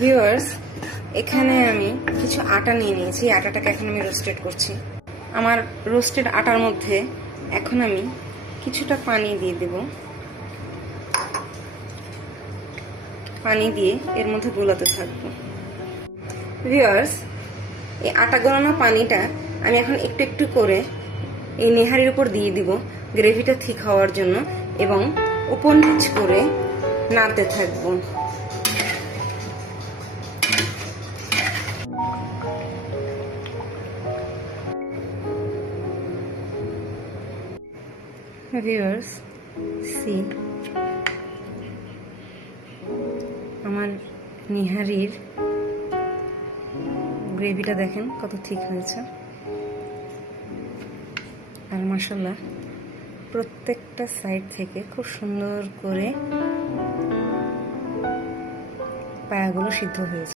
Viewers, এখানে আমি কিছু আটা নিয়ে নিয়েছি। আটাটাকে এখন আমি রোস্টেড করছি। আমার রোস্টেড আটার মধ্যে এখন আমি কিছুটা পানি দিয়ে দেব। পানি দিয়ে এর মধ্যে গোলাতে থাকবো। ভিউয়ার্স, এই আটা গোলানো পানিটা আমি এখন একটু একটু করে এই নেহারির উপর দিয়ে দিব গ্রেভিটা ঠিক হওয়ার জন্য, এবং উপর নিচ করে নাড়তে থাকবো। ভিউয়ার্স, সি আমার নিহারির গ্রেভিটা দেখেন কত ঠিক হয়েছে। আর মাশাআল্লাহ প্রত্যেকটা সাইড থেকে খুব সুন্দর করে পায়াগুলো সিদ্ধ হয়েছে।